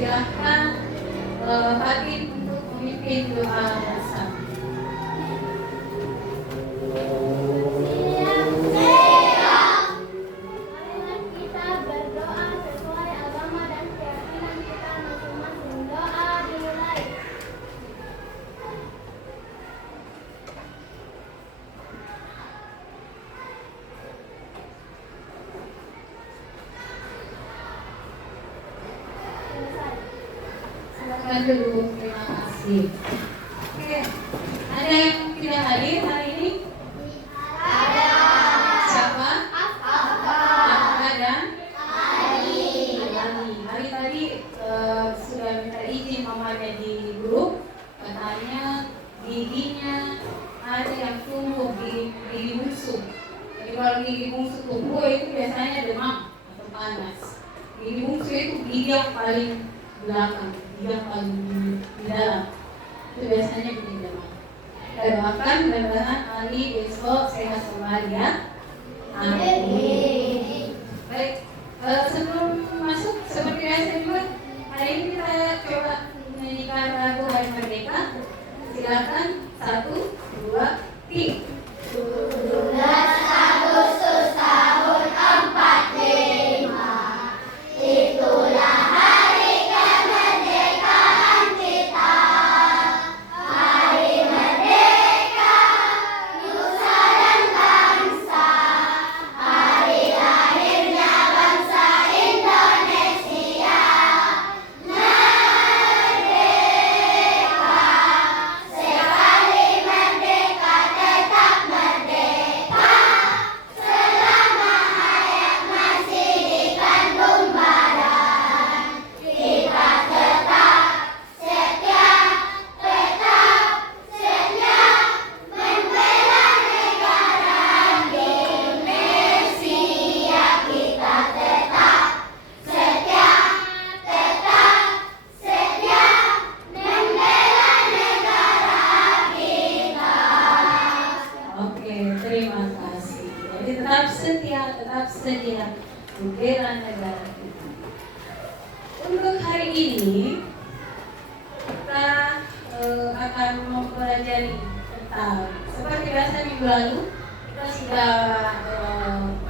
Silahkan Fatin untuk memimpin doa bersama. Dulu, terima kasih. Oke, ada yang tidak hadir hari ini? Ada. Siapa? Apa dan? Ali. Ali tadi sudah minta izin mamanya di grup, katanya giginya ada yang tumbuh di gigi bungsu. Jadi kalau gigi bungsu tumbuh itu biasanya demam atau panas. Gigi bungsu itu gigi yang paling belakang, yang paling di dalam, itu biasanya bikin demam. Kita doakan mudah-mudahan Ali besok sehat kembali ya. Amin. Baik, sebelum masuk seperti biasa juga, hari ini kita coba menyanyikan lagu Hari Merdeka. Silakan 1, 2, 3. 17 Agustus tahun 45, itulah tetap sedia bendera negara kita. Untuk hari ini kita akan mempelajari tentang, seperti biasa minggu lalu kita sudah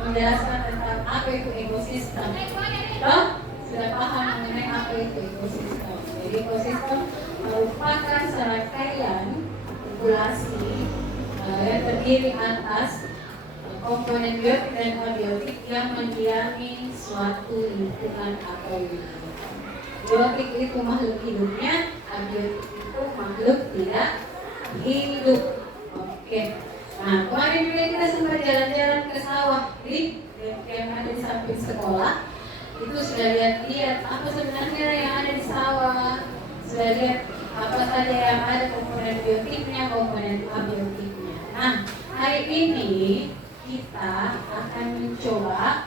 menjelaskan tentang apa itu ekosistem. Kita sudah paham mengenai apa itu ekosistem. Jadi ekosistem merupakan serangkaian populasi yang terdiri atas komponen biotik dan abiotik yang mendiami suatu lingkungan atau wilayah. Biotik itu makhluk hidupnya, abiotik itu makhluk tidak hidup. Oke. Nah, kemarin juga kita sempat jalan-jalan ke sawah yang ada di samping sekolah. Itu sudah lihat apa sebenarnya yang ada di sawah. Sudah lihat apa saja yang ada komponen biotiknya, komponen abiotiknya. Nah, hari ini kita akan mencoba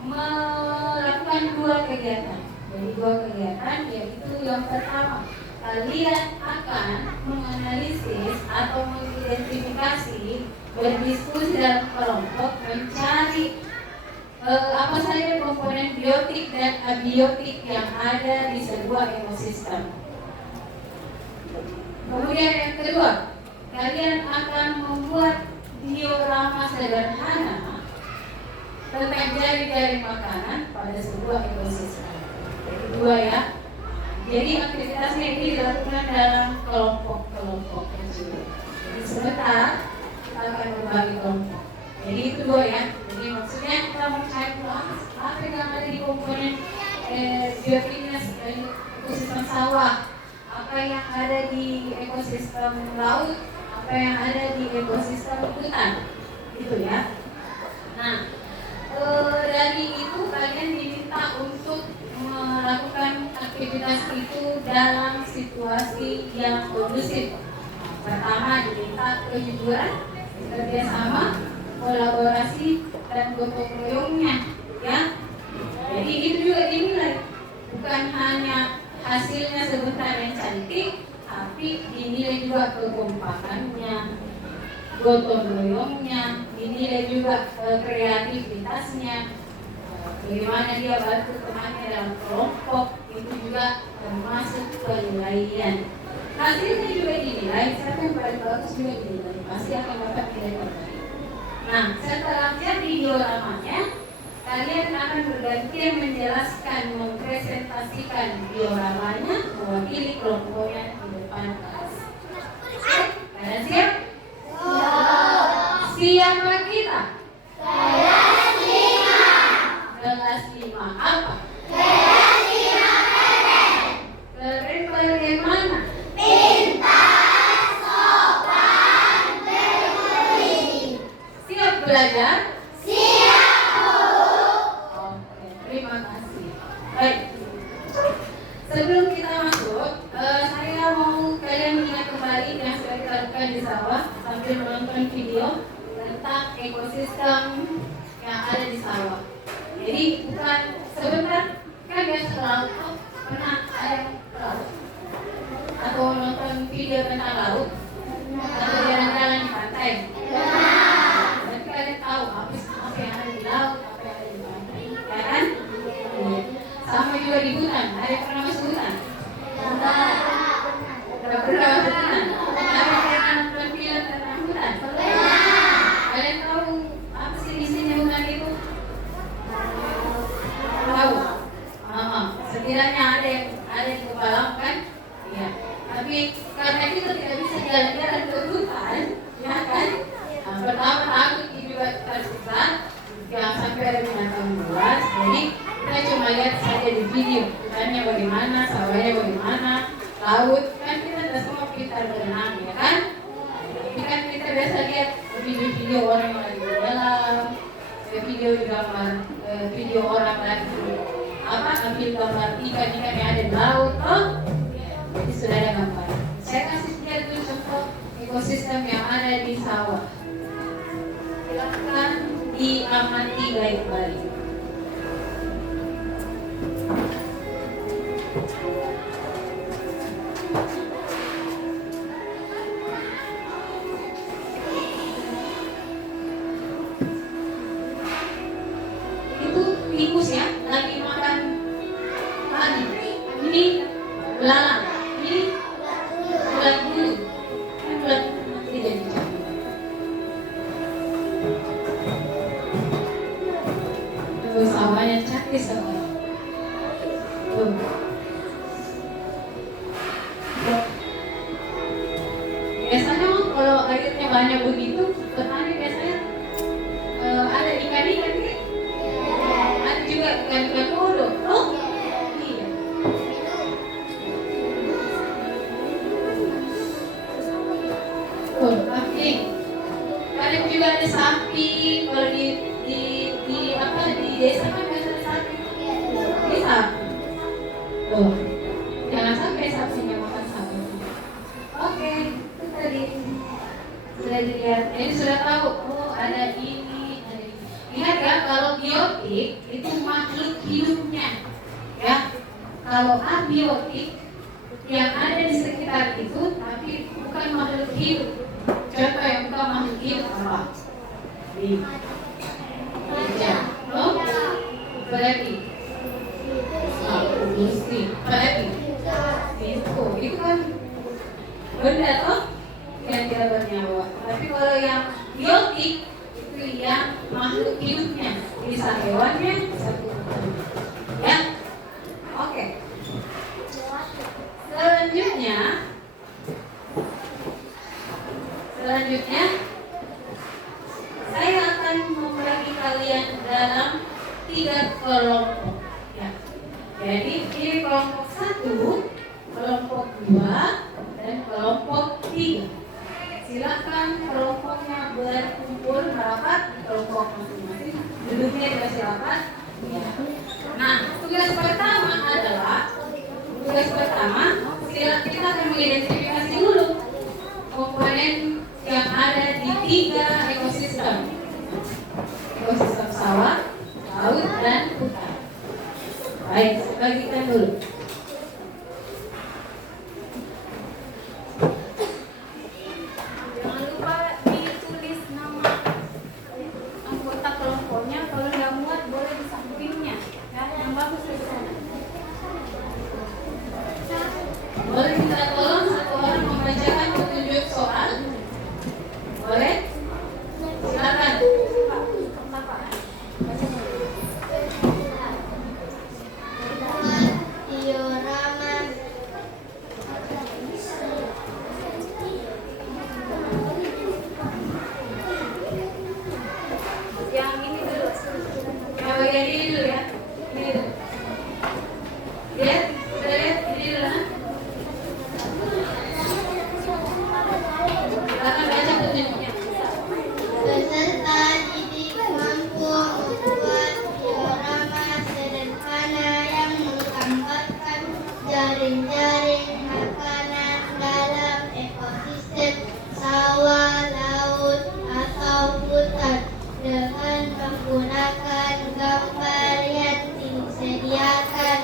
melakukan dua kegiatan. Jadi dua kegiatan, yaitu yang pertama, kalian akan menganalisis atau mengidentifikasi, berdiskusi dalam kelompok, mencari apa saja komponen biotik dan abiotik yang ada di sebuah ekosistem. Kemudian yang kedua, kalian akan membuat diorama sederhana tentang jari-jari makanan pada sebuah ekosistem. Jadi dua ya. Jadi aktivitasnya ini dilakukan dalam kelompok-kelompok kecil. Jadi sebentar kita akan berbagi kelompok. Jadi itu dua ya. Jadi maksudnya kita mencari apa yang ada di komponen biotiknya ekosistem sawah, apa yang ada di ekosistem laut, apa yang ada di ekosistem hutan, gitu ya. Nah, dari itu kalian diminta untuk melakukan aktivitas itu dalam situasi yang kondusif. Pertama, diminta kejujuran, kerjasama, kolaborasi, dan gotong royongnya, ya. Jadi itu juga dinilai, bukan hanya hasilnya sebentar yang cantik, tapi dinilai juga kekompakannya, gotong royongnya, dinilai juga kreativitasnya, bagaimana dia bantu temannya dalam kelompok, itu juga termasuk penilaian. Hasilnya juga dinilai, siapa yang paling bagus juga dinilai, pasti akan dapat nilai terbaik. Nah, setelah jadi dioramanya, kalian akan bergantian menjelaskan, mempresentasikan dioramanya, mewakili kelompoknya di depan kelas. Kalian siap? Siapa kita? Kelas 5. Kelas 5 apa? Kelas 5 keren. Keren bagaimana? Pintar, sopan, berbudi. Siap belajar? Siap, Bu. Oke, terima kasih. Baik. Sebelum kita masuk, saya mau kalian ingat kembali yang sudah kita lakukan di sawah sambil menonton video tentang ekosistem yang ada di sawah. Jadi bukan sebentar, kan biasa ke laut tuh pernah ada yang ke laut atau nonton video tentang laut atau jalan-jalan di pantai. Berarti kalian tahu apa yang ada di laut, apa yang ada di pantai, ya kan? Sama juga di hutan. Ada yang pernah masuk hutan? Tidak pernah masuk hutan. Ada yang pernah nonton film tentang hutan? Kalian tahu apa sih isinya hutan itu? Tahu? Setidaknya ada di kepala kan? Iya. Tapi karena kita tidak bisa jalan-jalan ke hutan, ya kan? Nah, pertama takut juga tersesat, jangan sampai ada binatang buas. Jadi kita cuma lihat saja di video, hutannya bagaimana, sawahnya bagaimana, laut kan kita sudah semua pintar berenang, ya kan? Ini kan kita biasa lihat video-video orang yang lagi berjalan, video orang lagi ambil gambar ikan-ikan yang ada di laut, jadi sudah ada gambar. Saya kasih lihat dulu contoh ekosistem yang ada di sawah. Silakan diamati baik-baik. Itu tikus ya, lagi makan padi. Ini belalang, ini ulat bulu. Ini ulat bulu nanti jadi jamur. Tuh sawahnya cantik sekali. Tuh. Biasanya kalau airnya banyak begitu, petani biasanya ada ikan-ikan kan? Ada juga ikan-ikan kodok. Oh, iya. Oh, kambing. Kadang juga ada sapi. Kalau di desa kan biasa ada sapi. Ini sapi. Oh, jangan sampai sapinya makan sapi. Oke, itu tadi sudah dilihat. Jadi sudah tahu. Oh, ada ini, ada ini. Ingat ya, kalau biotik itu makhluk hidupnya. Ya, kalau abiotik yang ada di sekitar itu, tapi bukan makhluk hidup. Contoh yang bukan makhluk hidup apa? Ini. Oh, berarti. Gusti, berarti. Itu kan benda toh yang tidak bernyawa. Tapi kalau yang biotik itu yang makhluk hidupnya, bisa hewannya, bisa tumbuhannya. Ya, oke. Selanjutnya, saya akan membagi kalian dalam 3 kelompok. Ya. Jadi ini kelompok 1, kelompok 2, dan kelompok 3. Silakan kelompoknya berkumpul merapat di kelompok masing-masing. Duduknya juga silakan. Ya. Nah, tugas pertama kita akan mengidentifikasi dulu komponen yang ada di 3 ekosistem. Ekosistem sawah, laut, dan hutan. Baik, saya bagikan dulu. Jangan lupa ditulis nama anggota kelompoknya. Kalau nggak muat boleh di sampingnya. Boleh minta tolong satu orang membacakan petunjuk soal? Boleh? Silakan. Diorama. Yang ini dulu. Yang bagian ini dulu ya. Ini dulu. Lihat, udah lihat ini dulu kan? Silakan baca petunjuknya. Peserta didik mampu membuat diorama sederhana yang menggambarkan jaring-jaring makanan dalam ekosistem sawah, laut, atau hutan dengan menggunakan gambar yang disediakan.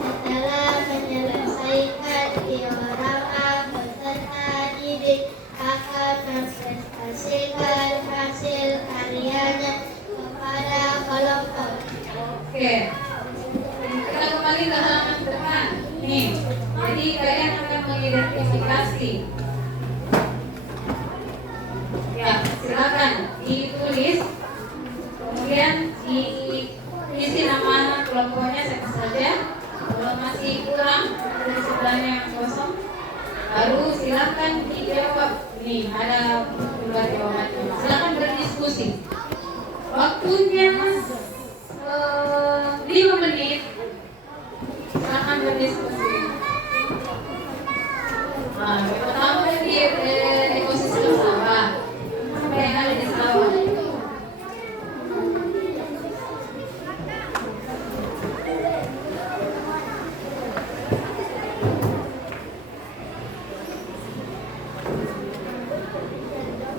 Setelah menyelesaikan diorama, peserta didik akan mempresentasikan hasil karyanya kepada kelompok. Oke. Kita kembali ke halaman depan. Nih. Jadi kalian akan mengidentifikasi. Ya, silakan ditulis. Kemudian diisi nama kelompoknya saja. Kalau masih kurang, di sebelahnya yang kosong, baru silakan dijawab. Nih ada dua jawabannya. Silakan berdiskusi. Waktunya 5 menit. Silakan berdiskusi. Nah, pertama di ekosistem sawah. Apa yang ada di sawah?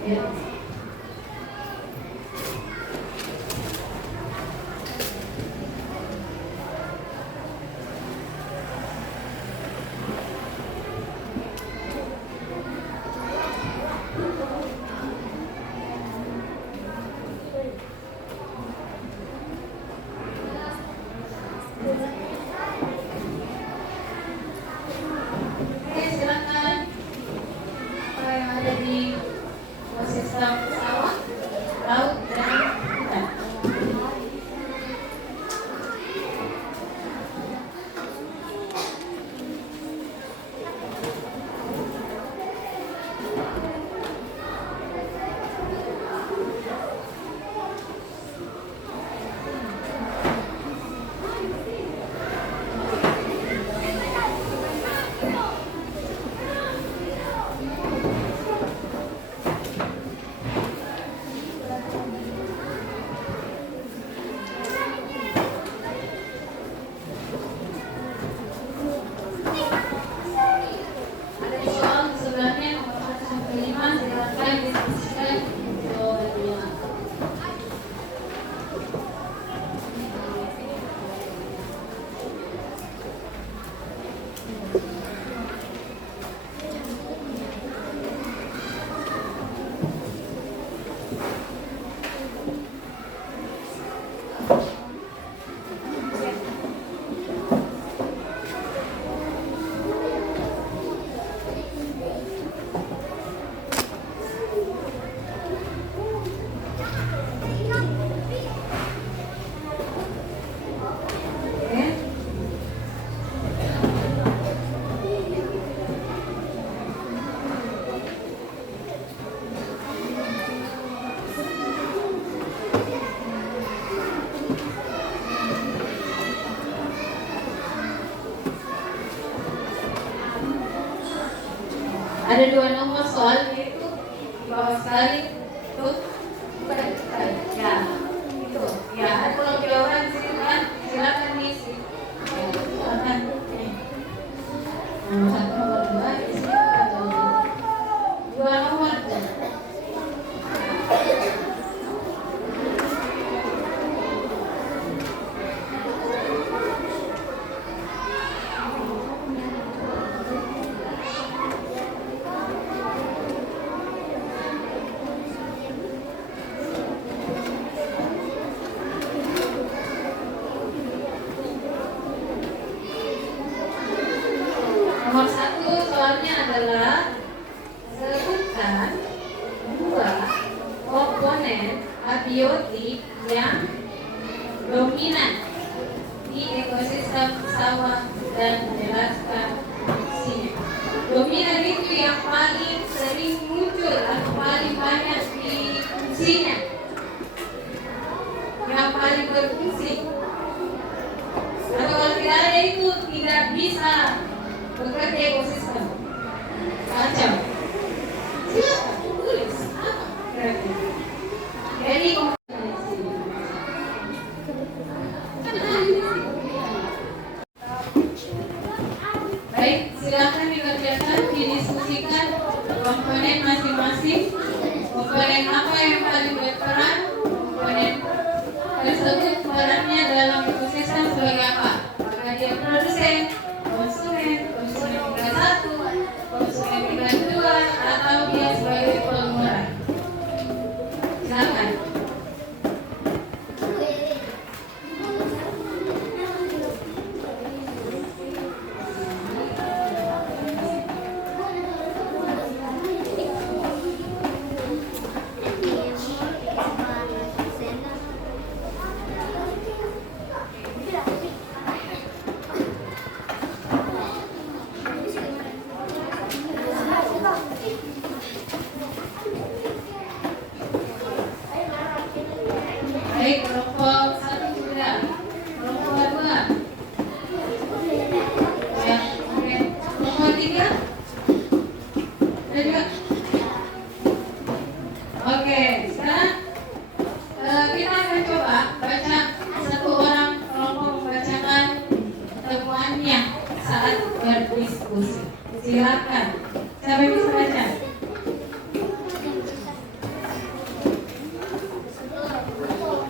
Ya. Oke, silakan. Apa yang ada di ekosistem sawah, laut, dan hutan? Ada soal di sebelahnya nomor 1 sampai 5, silakan diskusikan jawabannya. Oke. Ada 2 nomor soal yaitu di bawah sekali itu ya itu ya ada kalau jawaban silakan isi ya, silakan nih. Nomor 1 nomor 2 isi atau 2 nomor aja. Nomor 1 soalnya adalah sebutkan 2 komponen abiotik yang dominan di ekosistem sawah dan jelaskan fungsinya. Dominan itu yang paling sering muncul atau paling banyak di fungsinya, yang paling berfungsi. Atau kalau tidak ada itu tidak bisa bekerja ekosistem. Kacau. Silakan tulis apa kira-kira. Jadi baik, silakan dikerjakan, didiskusikan komponen masing-masing. Komponen apa yang paling berperan? Komponen tersebut perannya dalam ekosistem sebagai apa? Apakah dia produsen, konsumen tingkat 1, konsumen tingkat 2, atau dia sebagai pengurang? Silakan. Baik, kelompok 1 sudah. Kelompok 2. Ya, oke. Kelompok 3. Ada juga? Oke, sekarang kita akan coba baca satu orang kelompok membacakan temuannya saat berdiskusi. Silakan. Siapa yang bisa baca?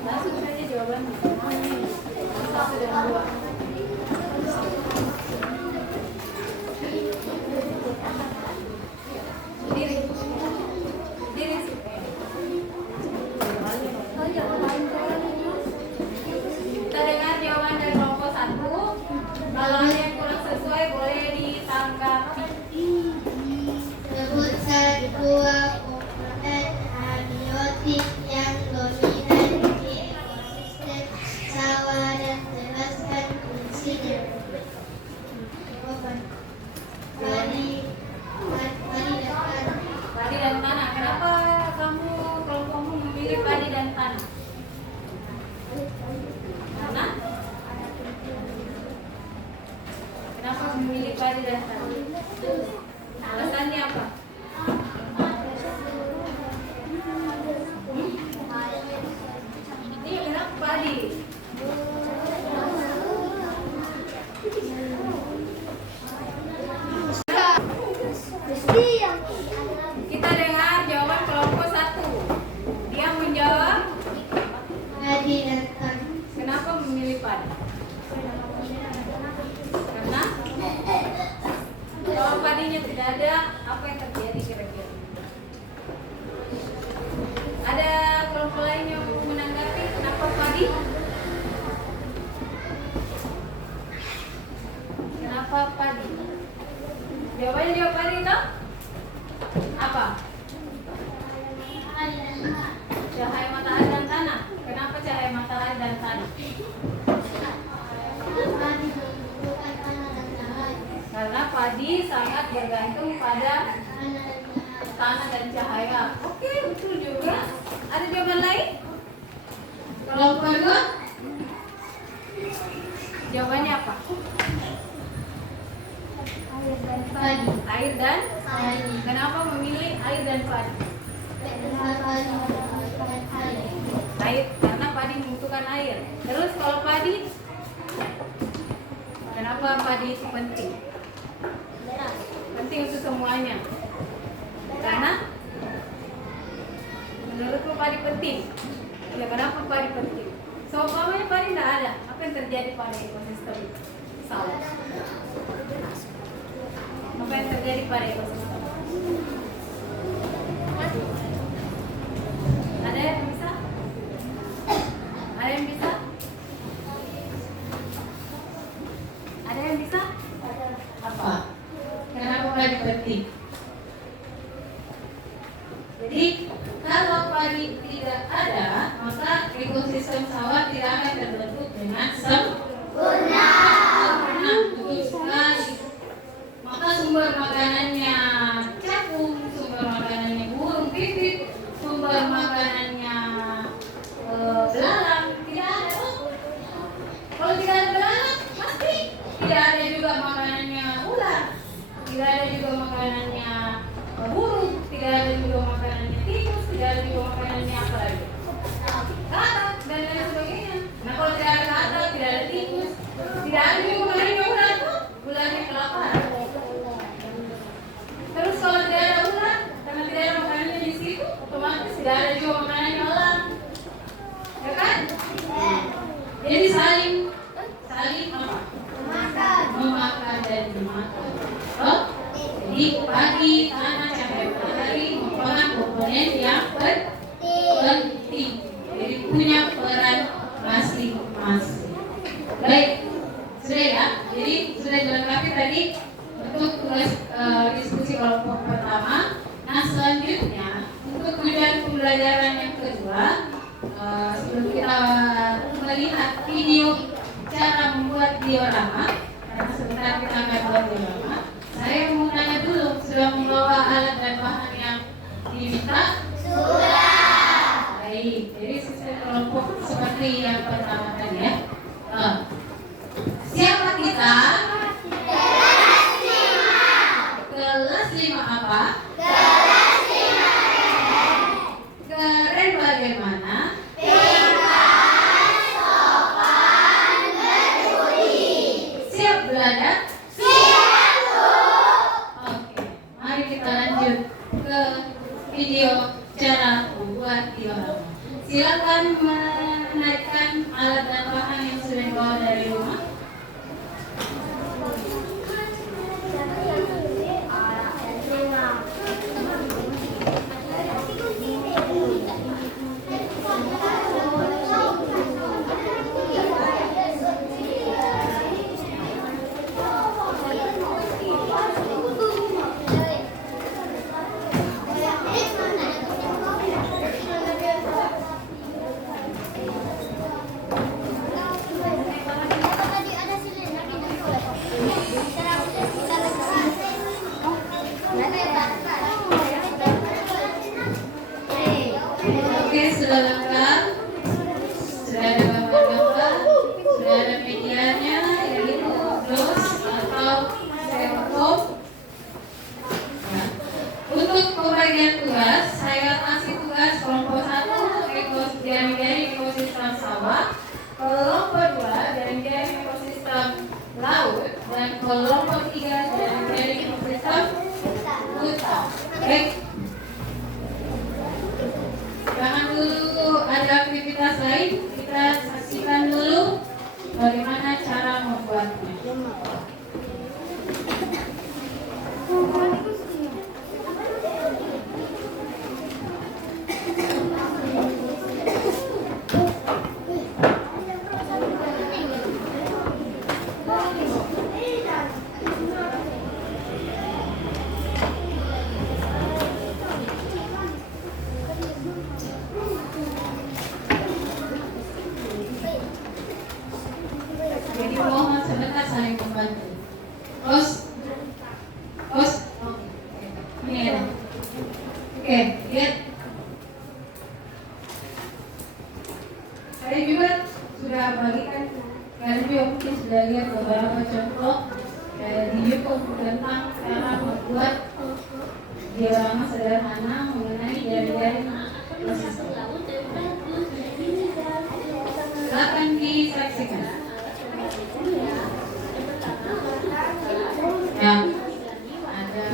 Langsung saja jawabannya. 1 dan 2. Kita dengar jawaban dari kelompok 1. Kalau ada yang kurang sesuai boleh ditanggapi. Sebutkan 2 komponen abiotik yang dominan di ekosistem sawah dan jelaskan fungsinya. Padi dan tanah. Kenapa kamu kelompokmu memilih padi dan tanah? Karena? Kenapa memilih padi dan tanah? Alasannya apa? Ini kenapa padi? Kita dengar jawaban kelompok 1. Dia menjawab, Padi dan tanah. kenapa memilih padi? Karena kalau padinya tidak ada, apa yang terjadi kira-kira? Ada kelompok lain yang menanggapi kenapa padi? Kenapa padi? Jawabannya jawab padi itu apa? Cahaya matahari dan tanah. Kenapa cahaya matahari dan tanah? Padi membutuhkan tanah dan cahaya. Karena padi sangat bergantung pada tanah dan cahaya. Oke, betul juga. Ada jawaban lain? Kelompok 2? Jawabannya apa? Padi. Air dan Padi. kenapa memilih air dan padi? Air, karena padi membutuhkan air. Terus kalau padi, kenapa padi itu penting? Penting untuk semuanya. Karena menurutku padi penting. Ya, kenapa padi penting? Seumpamanya padi tidak ada, apa yang terjadi pada ekosistem sawah? Apa yang terjadi pada ekosistem? Ada yang bisa? Ada yang bisa? Ada yang bisa? Apa? penting. Jadi kalau padi tidak ada, maka ekosistem sawah tidak akan terbentuk dengan sempurna. Betul sekali. Maka sumber makanannya capung, sumber makanannya burung pipit, sumber makanannya belalang tidak ada. Kalau tidak ada belalang, pasti tidak ada juga makanannya ular, tidak ada juga makanannya burung, tidak ada juga makanannya tikus, tidak ada juga makanannya apa lagi? Katak dan lain sebagainya. Nah kalau tidak ada katak, tidak ada tikus, tidak ada juga makanannya ular tuh, ularnya kelaparan. Terus kalau tidak ada ular, karena tidak ada makanannya di situ, otomatis tidak ada juga makanannya elang, ya kan? Jadi saling apa? Memakan dan dimakan. Oh, jadi pagi, tanah, cahaya matahari merupakan komponen yang penting. Jadi punya peran masing-masing. Baik, sudah ya. Jadi sudah dilengkapi tadi untuk tugas diskusi kelompok pertama. Nah selanjutnya untuk tujuan pembelajaran yang kedua, sebelum kita melihat video cara membuat diorama, karena sebentar kita akan buat diorama, saya mau tanya dulu, sudah membawa alat dan bahan yang diminta? Sudah. Baik, jadi sistem kelompok seperti yang pertama tadi ya. Siapa kita? Kelas 5 apa? Kelas 5. Keren bagaimana? Siap belajar? Siap, Bu. Oke, mari kita lanjut ke video cara membuat diorama. Silakan menaikkan alat dan bahan yang sudah dibawa dari rumah. Oke, sudah lengkap. Sudah ada gambar-gambar, sudah ada medianya, yaitu gloss atau cellophane. Ya. Untuk pembagian tugas, saya kasih tugas kelompok 1 jaring-jaring ekosistem sawah, kelompok 2 jaring-jaring ekosistem laut, dan kelompok 3 jaring-jaring ekosistem hutan. Baik. Jangan dulu ada aktivitas lain, kita saksikan dulu bagaimana cara membuatnya. Jadi mohon sebentar saling membantu. Bos, ini ya. Oke, lihat. Saya juga sudah bagikan, kalian juga mungkin sudah lihat beberapa contoh di YouTube tentang cara membuat diorama sederhana mengenai jaring-jaring ekosistem. Silakan disaksikan. Ya, ada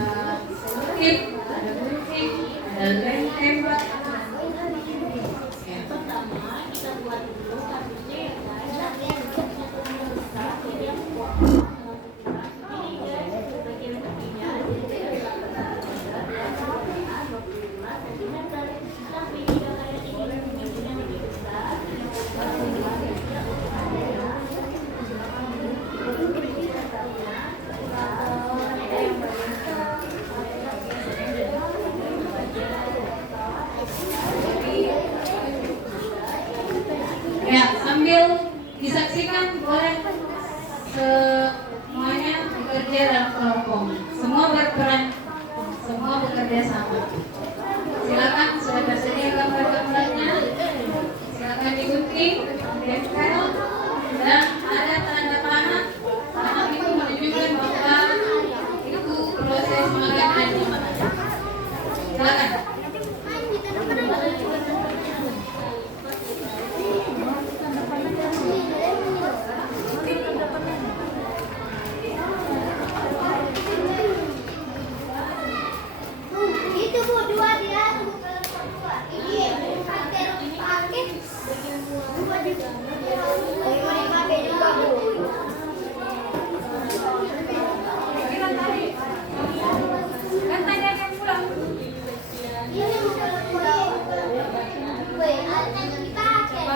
selotip, ada gunting, ada lem tembak. Ya. Kita buat dulu kardusnya ya guys. semuanya bekerja dalam kelompok. Semua berperan, semua bekerja sama. Silakan sudah tersedia gambar-gambarnya. Silakan digunting, ditempel, dan ada tanda panah. Panah itu menunjukkan bahwa itu proses makan dan makan. Silakan. Itu Bu, dua dia. Ini pakai dua juga. Mau dipakai juga Bu. Kan tanya yang pulang. Ini bukan pulang. Weh, ada yang dipakai.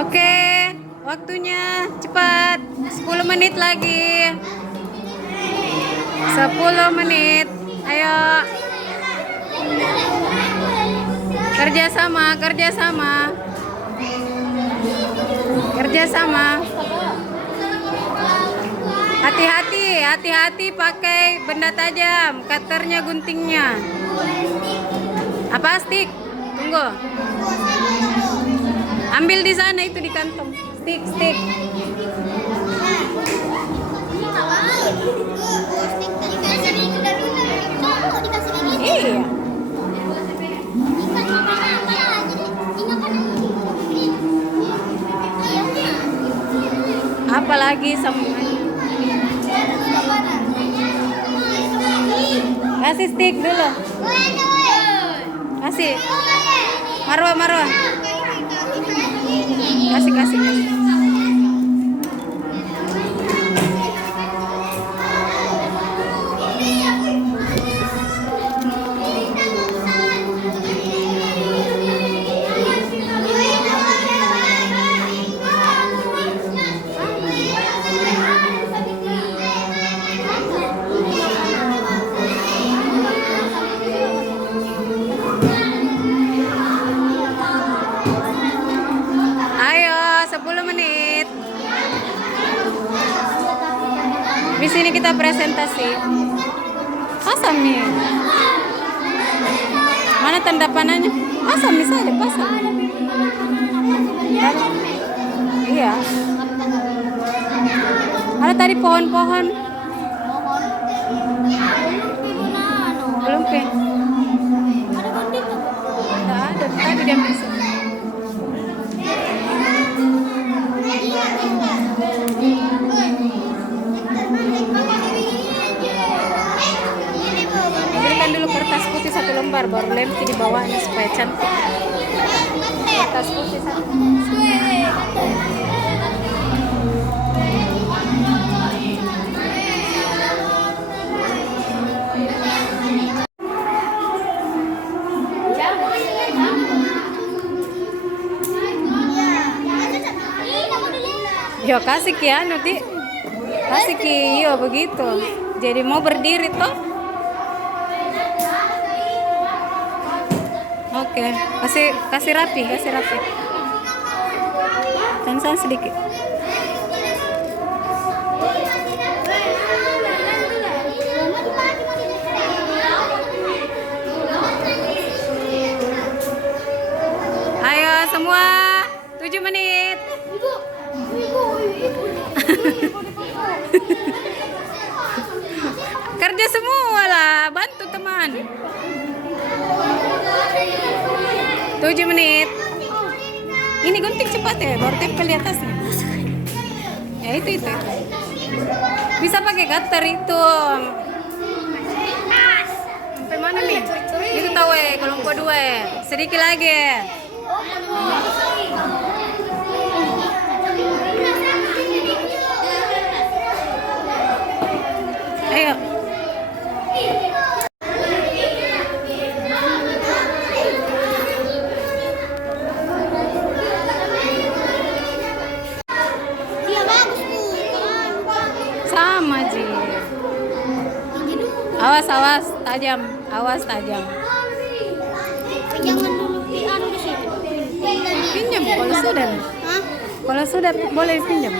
Oke, waktunya cepat. 10 menit lagi. 10 menit. Ayo. Kerjasama, kerjasama. Kerjasama. Hati-hati, hati-hati pakai benda tajam, cutternya, guntingnya. Apa stick? Tunggu. Ambil di sana itu di kantong. Stick, stick. Iya. Apalagi semuanya. Kasih stick dulu. Kasih. Marwah, Marwah. Kasih, kasih, kasih. Ayo, 10 menit. Di sini kita presentasi. Pasang nih. Mana tanda panahnya? Pasang misalnya, pasang. Iya. Ada tadi pohon-pohon. Belum ke? Tidak ada. Tadi dia masuk. Berikan dulu kertas putih 1 lembar, baru lem di bawahnya supaya cantik. Kertas putih 1. Yo kasih ki anu Ti. Kasih ki yo begitu. Jadi mau berdiri toh. Oke, kasih rapi, kasih rapi. Tansan sedikit. Ayo semua, 7 menit. Kerja semua lah, bantu teman. 7 menit. Ini gunting cepat ya, baru tempel di atasnya. Ya itu. Bisa pakai cutter itu. Sampai mana nih? Itu tahu kelompok 2. Sedikit lagi. Ayo. Sama Ji. Awas, awas, tajam. Awas, tajam. Jangan dulu anu di situ. Pinjam kalau sudah. Hah? Kalau sudah boleh pinjam.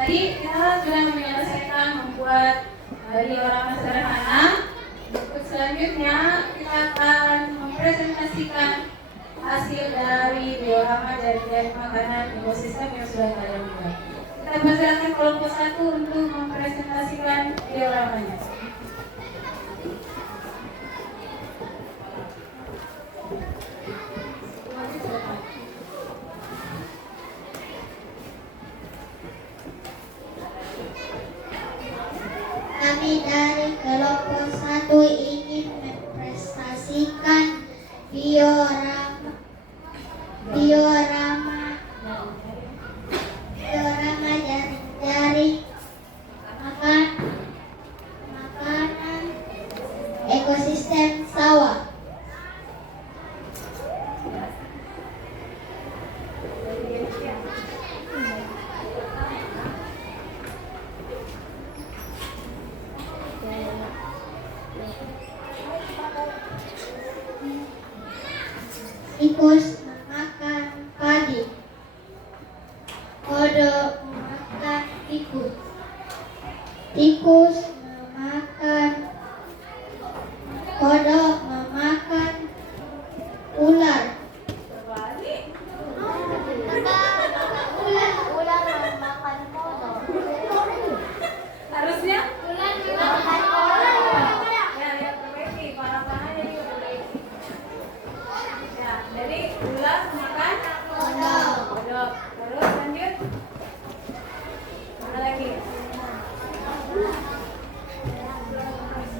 Tadi kita sudah menyelesaikan membuat diorama sederhana. Untuk selanjutnya kita akan mempresentasikan hasil dari diorama jari-jari makanan ekosistem yang sudah kalian buat. Kita persilakan kelompok 1 untuk mempresentasikan dioramanya. Kami dari kelompok 1 ingin mempresentasikan ekosistem sawah. Tikus memakan padi. Kodok memakan tikus. Tikus memakan kodok memakan ular. Ular memakan kodok. Harusnya Ular memakan kodok. ya perbaiki parapannya juga perbaiki. Ya, jadi ular makan kodok. Terus lanjut. Mana lagi?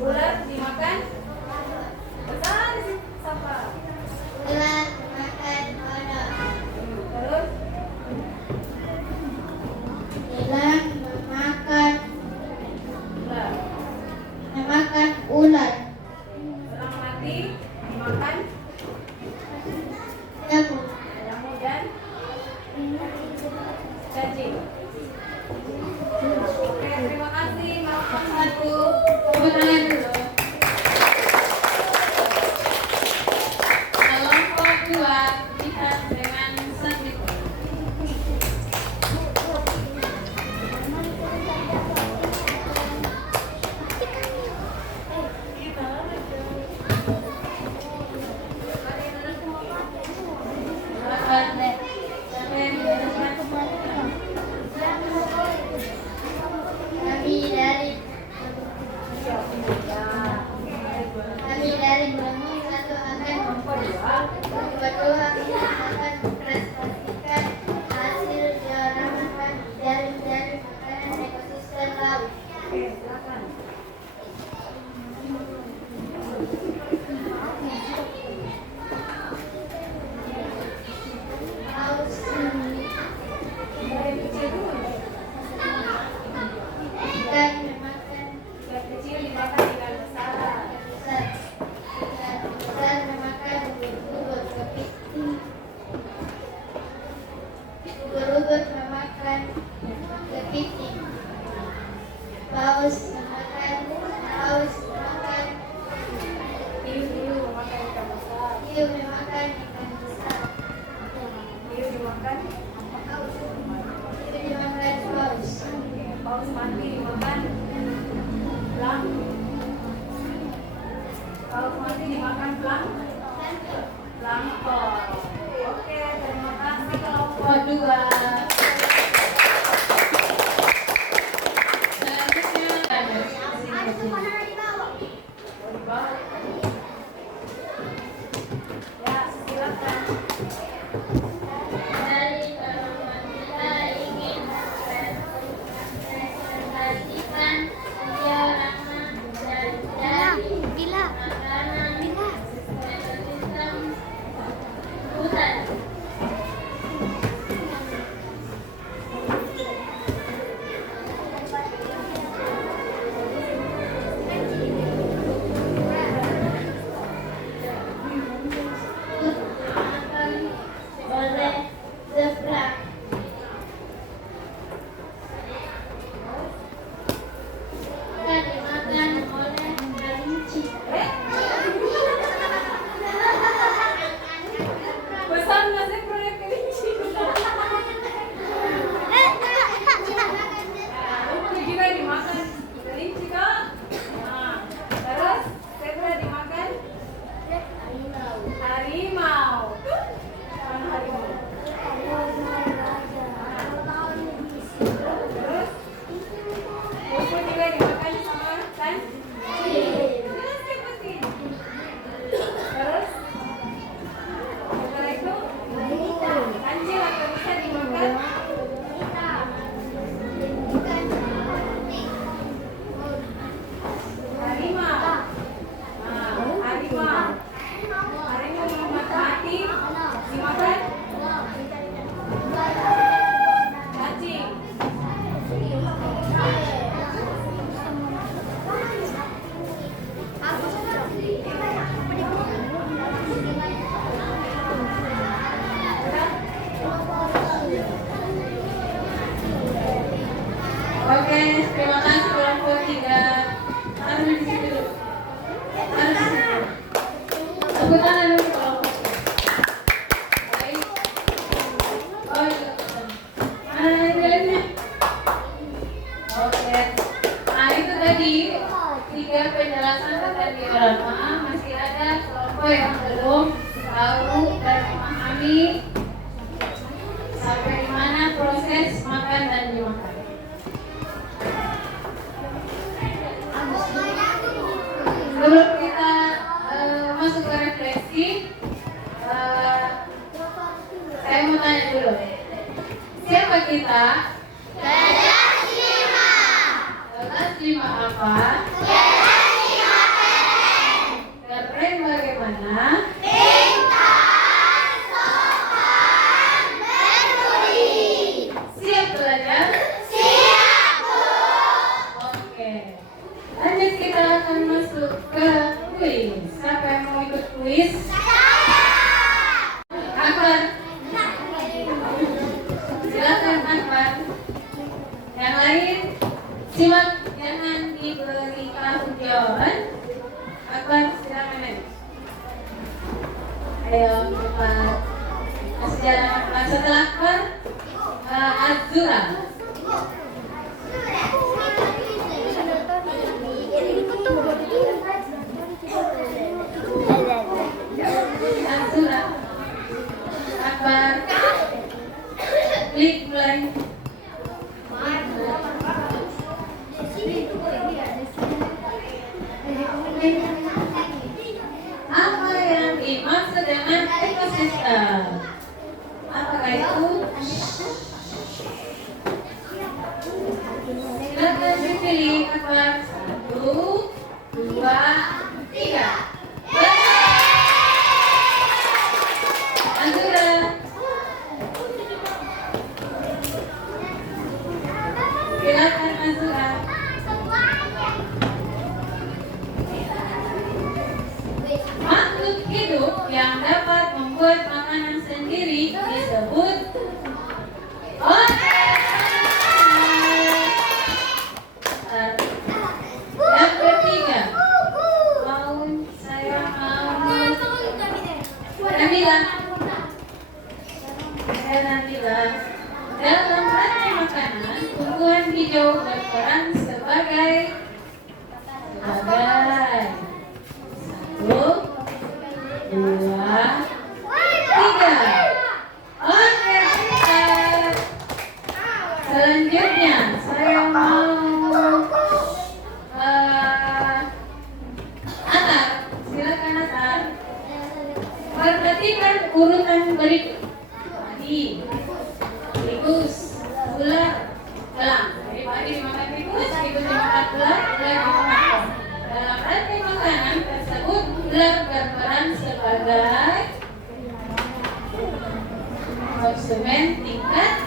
Ular dimakan. Besar di sini siapa? Ular memakan kodok. Terus Elang memakan ular. ular. Orang mati dimakan Nyamuk. nyamuk dan cacing. Oke, terima kasih. Maafkan satu. Tepuk tangan dulu. Kelompok 2 lihat dengan sedikit. Kami dari kelompok 1 akan berdua akan mempresentasikan hasil dioramakan jaring-jaring makanan ekosistem laut. Oke, silakan. Paus Dari kecil dulu. ikan memakan Ikan kecil dimakan ikan besar. besar. Ikan besar memakan ubur-ubur kepiting. Ubur-ubur memakan kepiting. Paus memakan Hiu memakan ikan besar. hiu memakan ikan besar. Hiu dimakan. Hiu dimakan paus. Paus mati dimakan. Belang. Paus mati dimakan belang. Plankton. Oke, terima kasih kelompok 2. Selanjutnya ada ya, silakan. Dari teman kita ingin presentasikan diorama dari makanan ekosistem hutan. Tepuk tangan dulu kalau baik. Oh, iya. Mana yang jalannya? Oke. Nah, itu tadi 3 penjelasan tentang diorama. Masih ada kelompok yang belum tahu dan memahami sampai di mana proses makan dan dimakan. Sebelum kita masuk ke refleksi, saya mau tanya dulu, siapa kita? Kelas 5 apa? Keren bagaimana? Siap belajar? Oke. Lanjut kita akan masuk ke kuis. Siapa yang mau ikut kuis? Akbar. Silakan Akbar. Yang lain simak, jangan diberi tahun jawaban. Akbar silakan. Ayo kita kasih jalan Akbar. Setelah Akbar, Azura. Azura. Akbar. Klik mulai. Apa yang dimaksud dengan ekosistem? Apakah itu? Silakan dipilih. Apa? 1, 2, 3. Azura. Silakan Azura. Makhluk hidup yang dapat membuat makanan sendiri disebut yang ketiga. Saya mau Nabila. Dalam rantai makanan, tumbuhan hijau berperan sebagai 1, 2, 3. Oke, cepat. Selanjutnya saya mau Atar. Silakan Atar. Perhatikan urutan berikut. Padi, tikus, ular, elang. Jadi padi dimakan tikus, tikus dimakan ular, ular dimakan elang. Dalam rantai makanan tersebut, ular berperan sebagai konsumen tingkat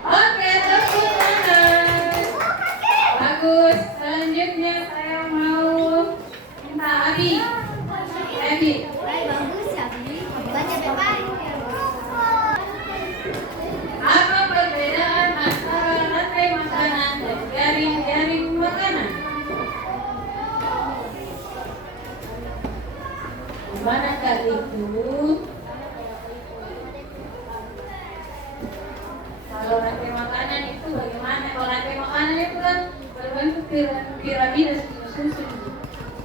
Oke, tepuk tangan. Bagus. Selanjutnya saya mau minta Abi. Apa perbedaan antara rantai makanan dan jaring-jaring makanan? Manakah itu? Kalau rantai makanan itu bagaimana? Kalau rantai makanan itu kan berbentuk piramida susun.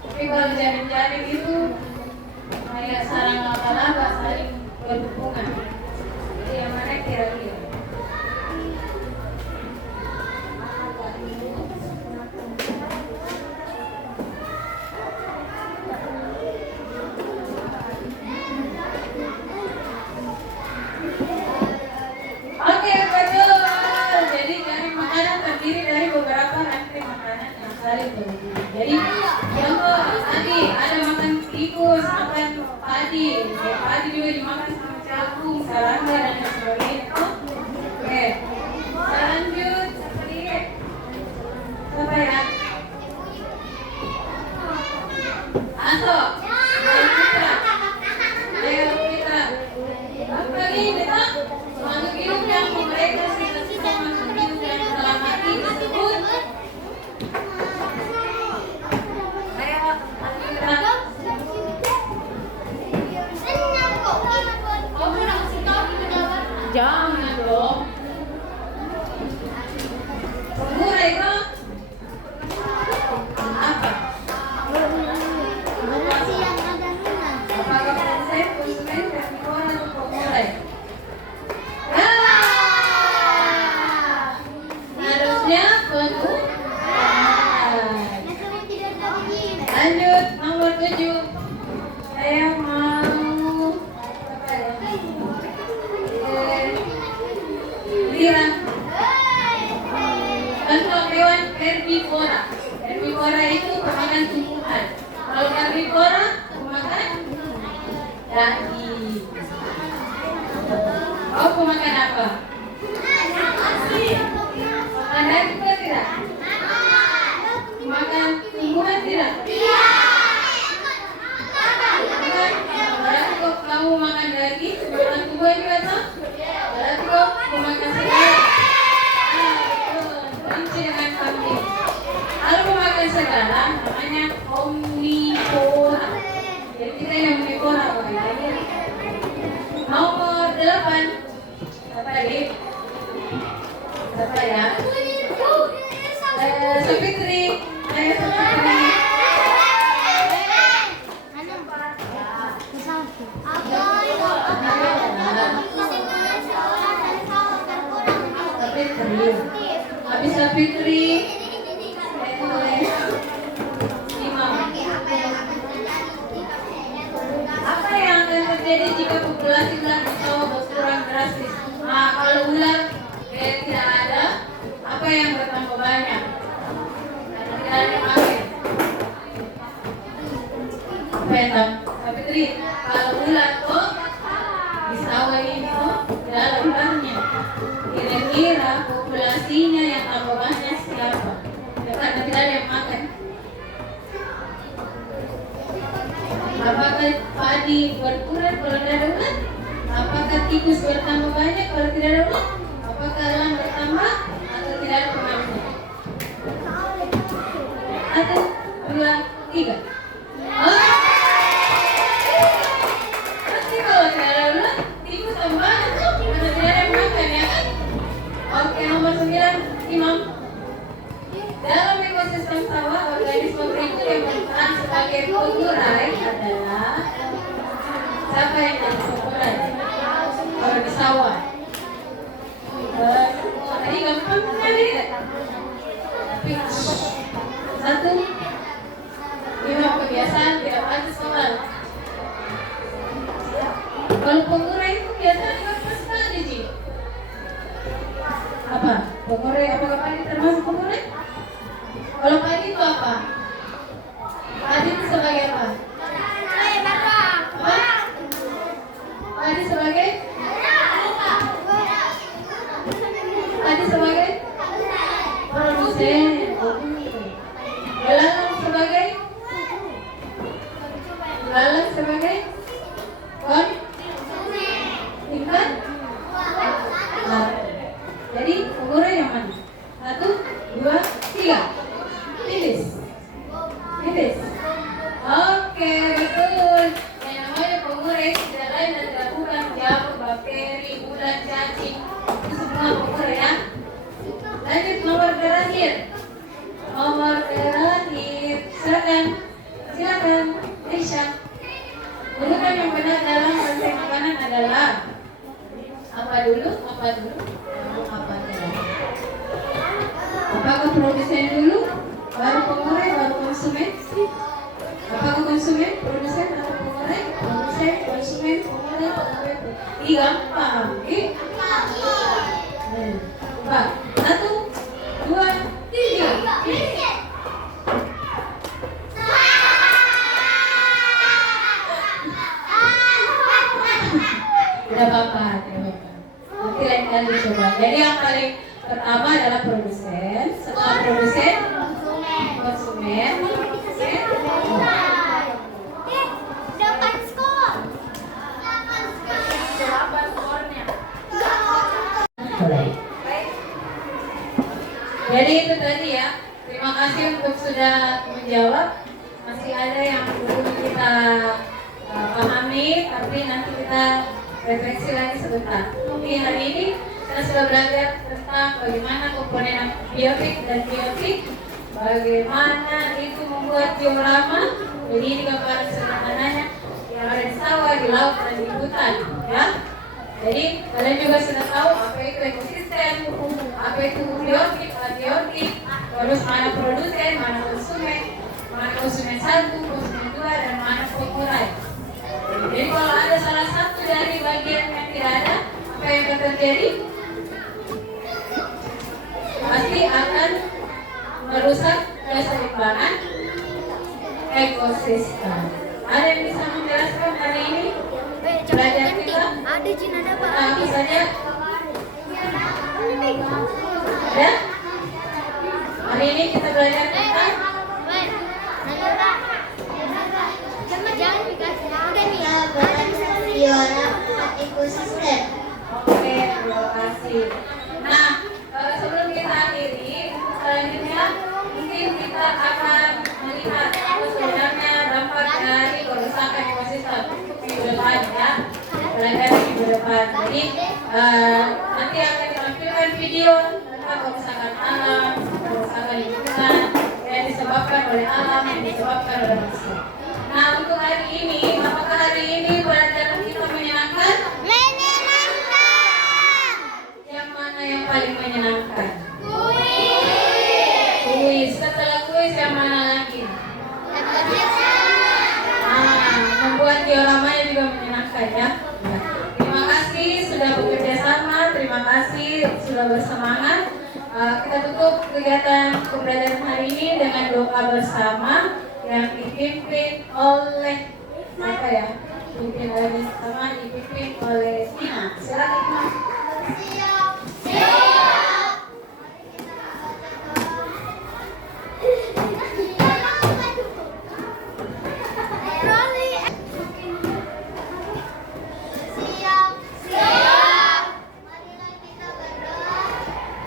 Tapi kalau jaring-jaring itu kayak sarang laba-laba saling berhubungan. Jadi yang mana kira-kira? Oke, betul. Jadi jaring makanan terdiri dari beberapa rantai makanan yang saling berhubungan. Jadi contoh tadi ada makan tikus, makan padi. Padi juga dimakan sama cakung, serangga dan lain sebagainya. Oke. Lanjut seperti apa ya? Aso. Ayo Fitra. Apa lagi Fitra? Makhluk hidup yang mereka sisa-sisa makhluk hidup yang herbivora. Herbivora itu pemakan tumbuhan. Kalau karnivora pemakan daging. Kau pemakan apa? Makan daging juga tidak? Makan tumbuhan tidak? Berarti kok kamu makan daging, makan tumbuhan juga toh? Berarti kok pemakan segala? Benci dengan kambing. Kalau pemakan segala namanya omnivora. Jadi kita yang omnivora pokoknya. Nomor 8. Siapa lagi? Siapa ya? Sapitri. Ayo Sapitri. Sapitri. Habis Sapitri. Imam. Apa yang akan terjadi jika populasi ular di Jawa berkurang drastis? Nah, kalau ular tidak ada, apa yang bertambah banyak? Karena tidak ada makan. Apa yang Sapitri? Kalau ular tuh di sawah ini tuh tidak ada ularnya. Kira-kira populasinya yang tambah banyak siapa? Ya, karena tidak ada yang makan. Apakah padi berkurang kalau tidak ada ular? Apakah tikus bertambah banyak kalau tidak ada ular? Apakah elang bertambah atau tidak ada pengaruhnya? 1, 2, 3. Pasti kalau tidak ada ular, tikus tambah banyak tuh, karena tidak ada yang makan ya kan? Oke, nomor 9, Imam. Dalam ekosistem sawah, organisme berikut yang berperan sebagai pengurai adalah siapa yang jadi pengurai? Kalau di sawah. Tadi gampang sekali tidak? Tapi 1, Imam kebiasaan tidak baca soal. Kalau pengurai itu biasanya gampang sekali Ji. Apa? Pengurai apakah padi termasuk pengurai? Kalau padi itu apa? Padi itu sebagai apa? Padi sebagai? Padi sebagai? Produsen. Belalang sebagai? Belalang sebagai? Ikan? Jadi pengurai yang mana? 1, 2, 3. Finish. Oke, betul. Yang namanya pengurai tidak lain dan tidak bukan jamur, bakteri, ulat, cacing. Itu semua pengurai ya. Lanjut nomor terakhir. Silakan, Risha. Urutan yang benar dalam rantai makanan adalah apa dulu? Apakah produsen dulu, baru pengurai, baru konsumen? Apakah konsumen, produsen atau pengurai? Produsen, konsumen, pengurai. Gampang. Coba 1, 2, 3. Tidak apa-apa. Nanti lain kali coba. Jadi yang paling pertama adalah produsen, setelah produsen konsumen. Dapat skor. Jadi itu tadi ya. Terima kasih untuk sudah menjawab. Masih ada yang belum kita pahami, tapi nanti kita refleksi lagi sebentar. Di hari ini kita sudah belajar tentang bagaimana komponen biotik dan biotik, bagaimana itu membuat diorama. Jadi ini gambaran sederhananya yang ada di sawah, di laut, dan di hutan, ya. Jadi kalian juga sudah tahu apa itu ekosistem, apa itu biotik, abiotik, terus mana produsen, mana konsumen 1, konsumen 2, dan mana pengurai. Jadi kalau ada salah satu dari bagian yang tidak ada, apa yang akan terjadi? Pasti akan merusak keseimbangan ekosistem. Ada yang bisa menjelaskan hari ini? Belajar kita Ada Cina ada Pak. apa saja? Ya? Hari ini kita belajar tentang Jangan dikasih. Udah nih ya. Ada bisa Fiona ekosistem. Oke, terima kasih. Nah, sebelum kita akhiri, selanjutnya mungkin kita akan melihat apa sebenarnya dampak dari kerusakan ekosistem untuk minggu depan ya. Belajar di minggu depan. Jadi nanti akan ditampilkan video tentang kerusakan alam, kerusakan lingkungan yang disebabkan oleh alam, yang disebabkan oleh manusia. Nah, untuk hari ini, apakah hari ini pelajaran kita menyenangkan? Yang mana yang paling menyenangkan? Kuis. Setelah kuis yang mana lagi? Membuat dioramanya juga menyenangkan ya. Terima kasih sudah bekerja sama, terima kasih sudah bersemangat. Kita tutup kegiatan pembelajaran hari ini dengan doa bersama yang dipimpin oleh apa ya? Dipimpin oleh Tina. Silakan Tina. Marilah kita berdoa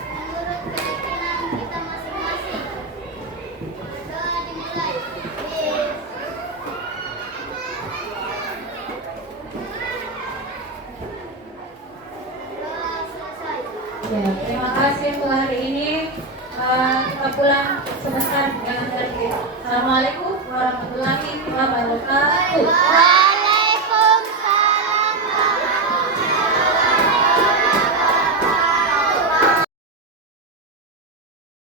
menurut keyakinan kita masing-masing. Berdoa dimulai. Doa selesai. Ya, terima kasih untuk hari ini. Kita pulang sebentar dengan kita. Assalamualaikum warahmatullahi wabarakatuh. Bye.